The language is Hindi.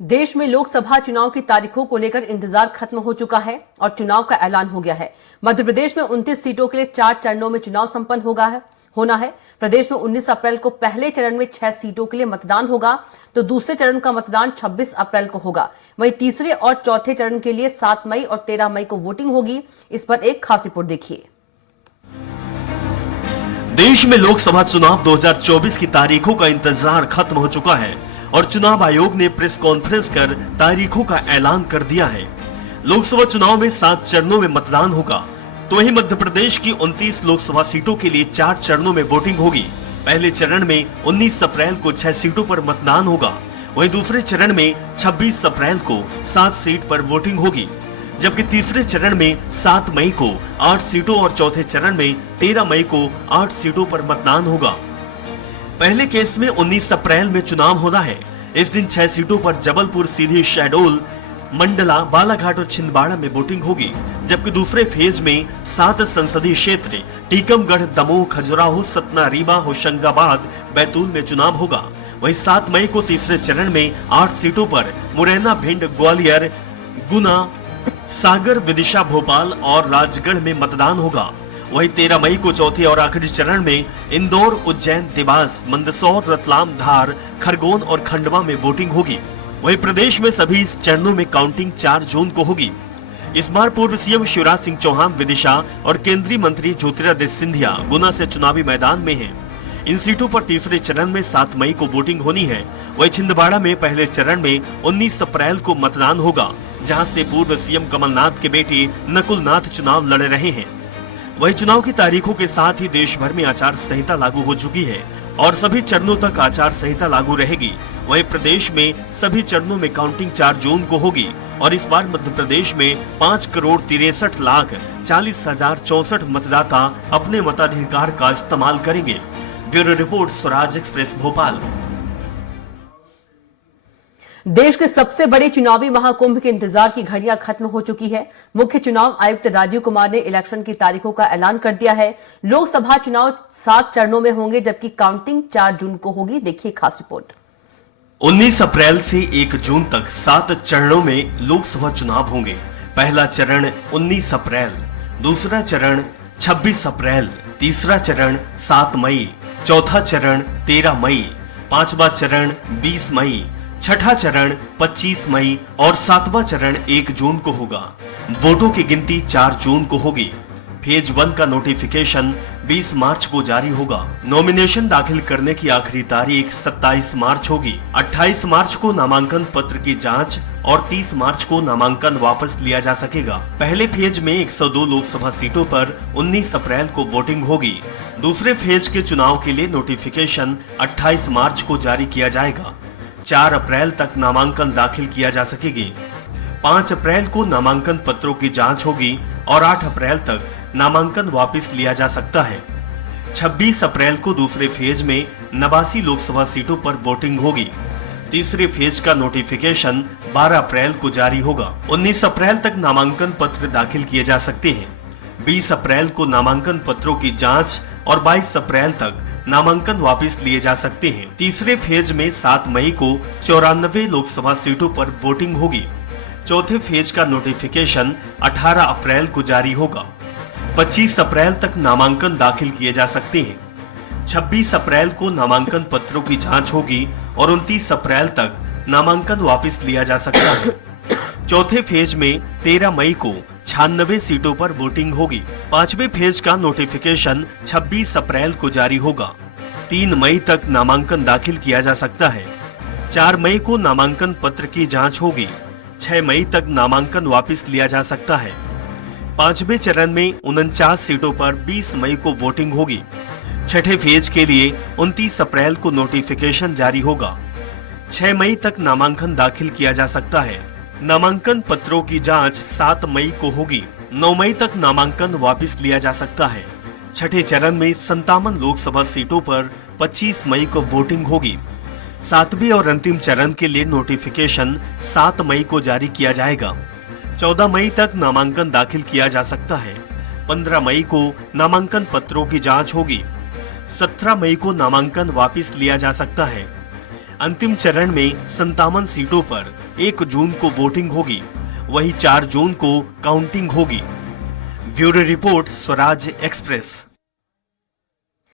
देश में लोकसभा चुनाव की तारीखों को लेकर इंतजार खत्म हो चुका है और चुनाव का ऐलान हो गया है। मध्य प्रदेश में 29 सीटों के लिए 4 चरणों में चुनाव संपन्न होना है। प्रदेश में 19 अप्रैल को पहले चरण में 6 सीटों के लिए मतदान होगा, तो दूसरे चरण का मतदान 26 अप्रैल को होगा। वहीं तीसरे और चौथे चरण के लिए 7 मई और 13 मई को वोटिंग होगी। इस पर एक खास रिपोर्ट देखिए। देश में लोकसभा चुनाव 2024 की तारीखों का इंतजार खत्म हो चुका है और चुनाव आयोग ने प्रेस कॉन्फ्रेंस कर तारीखों का ऐलान कर दिया है। लोकसभा चुनाव में 7 चरणों में मतदान होगा, तो वहीं मध्य प्रदेश की 29 लोकसभा सीटों के लिए 4 चरणों में वोटिंग होगी। पहले चरण में 19 अप्रैल को 6 सीटों पर मतदान होगा, वहीं दूसरे चरण में 26 अप्रैल को 7 सीट पर वोटिंग होगी, जबकि तीसरे चरण में 7 मई को 8 सीटों और चौथे चरण में 13 मई को 8 सीटों पर मतदान होगा। पहले केस में 19 अप्रैल में चुनाव होना है। इस दिन 6 सीटों पर जबलपुर, सीधी, शहडोल, मंडला, बालाघाट और छिंदवाड़ा में वोटिंग होगी, जबकि दूसरे फेज में 7 संसदीय क्षेत्र टीकमगढ़, दमोह, खजुराहो, सतना, रीवा, होशंगाबाद, बैतूल में चुनाव होगा। वहीं 7 मई को तीसरे चरण में 8 सीटों पर मुरैना, भिंड, ग्वालियर, गुना, सागर, विदिशा, भोपाल और राजगढ़ में मतदान होगा। वहीं 13 मई को चौथे और आखिरी चरण में इंदौर, उज्जैन, देवास, मंदसौर, रतलाम, धार, खरगोन और खंडवा में वोटिंग होगी। वहीं प्रदेश में सभी चरणों में काउंटिंग 4 जून को होगी। इस बार पूर्व सीएम शिवराज सिंह चौहान विदिशा और केंद्रीय मंत्री ज्योतिरादित्य सिंधिया गुना से चुनावी मैदान में हैं। इन सीटों पर तीसरे चरण में 7 मई को वोटिंग होनी है। वहीं छिंदवाड़ा में पहले चरण में 19 अप्रैल को मतदान होगा, जहां से पूर्व सीएम कमलनाथ के बेटे नकुल नाथ चुनाव लड़ रहे हैं। वहीं चुनाव की तारीखों के साथ ही देश भर में आचार संहिता लागू हो चुकी है और सभी चरणों तक आचार संहिता लागू रहेगी। वहीं प्रदेश में सभी चरणों में काउंटिंग 4 जून को होगी और इस बार मध्य प्रदेश में 5,63,40,064 मतदाता अपने मताधिकार का इस्तेमाल करेंगे। Bureau report, Swaraj express, Bhopal. देश के सबसे बड़े चुनावी महाकुंभ के इंतजार की घड़ियां खत्म हो चुकी है। मुख्य चुनाव आयुक्त राजीव कुमार ने इलेक्शन की तारीखों का ऐलान कर दिया है। लोकसभा चुनाव 7 चरणों में होंगे, जबकि काउंटिंग 4 जून को होगी। देखिए खास रिपोर्ट। 19 अप्रैल से 1 जून तक 7 चरणों में लोकसभा चुनाव होंगे। पहला चरण 19 अप्रैल, दूसरा चरण 26 अप्रैल, तीसरा चरण 7 मई, चौथा चरण 13 मई, पांचवा चरण 20 मई, छठा चरण 25 मई और 7वां चरण 1 जून को होगा। वोटों की गिनती 4 जून को होगी। फेज 1 का नोटिफिकेशन 20 मार्च को जारी होगा। नॉमिनेशन दाखिल करने की आखिरी तारीख 27 मार्च होगी। 28 मार्च को नामांकन पत्र की जांच और 30 मार्च को नामांकन वापस लिया जा सकेगा। पहले फेज में 102 लोकसभा सीटों पर 19 अप्रैल को वोटिंग होगी। दूसरे फेज के चुनाव के लिए नोटिफिकेशन 28 मार्च को जारी किया जाएगा। 4 अप्रैल तक नामांकन दाखिल किया जा सकेगी। 5 अप्रैल को नामांकन पत्रों की जांच होगी और 8 अप्रैल तक नामांकन वापस लिया जा सकता है। 26 अप्रैल को दूसरे फेज में 89 लोकसभा सीटों पर वोटिंग होगी। तीसरे फेज का नोटिफिकेशन 12 अप्रैल को जारी होगा। 19 अप्रैल तक नामांकन पत्र दाखिल किए जा सकते हैं। 20 अप्रैल को नामांकन पत्रों की जांच और 22 अप्रैल तक नामांकन वापस लिए जा सकते हैं। तीसरे फेज में 7 मई को 94 लोकसभा सीटों पर वोटिंग होगी। चौथे फेज का नोटिफिकेशन 18 अप्रैल को जारी होगा। 25 अप्रैल तक नामांकन दाखिल किए जा सकते हैं। 26 अप्रैल को नामांकन पत्रों की जांच होगी और 29 अप्रैल तक नामांकन वापस लिया जा सकता है। चौथे फेज में 13 मई को 96 सीटों पर वोटिंग होगी। 5वें फेज का नोटिफिकेशन 26 अप्रैल को जारी होगा। 3 मई तक नामांकन दाखिल किया जा सकता है। 4 मई को नामांकन पत्र की जांच होगी। 6 मई तक नामांकन वापस लिया जा सकता है। 5वें चरण में 49 सीटों पर 20 मई को वोटिंग होगी। छठे फेज के लिए 29 अप्रैल को नोटिफिकेशन जारी होगा। 6 मई तक नामांकन दाखिल किया जा सकता है। नामांकन पत्रों की जांच 7 मई को होगी। 9 मई तक नामांकन वापस लिया जा सकता है। छठे चरण में 57 लोकसभा सीटों पर 25 मई को वोटिंग होगी। 7वें और अंतिम चरण के लिए नोटिफिकेशन 7 मई को जारी किया जाएगा। 14 मई तक नामांकन दाखिल किया जा सकता है। 15 मई को नामांकन पत्रों की जांच होगी। 17 मई को नामांकन वापस लिया जा सकता है। अंतिम चरण में 57 सीटों पर 1 जून को वोटिंग होगी, वहीं 4 जून को काउंटिंग होगी। Bureau report, Swaraj express.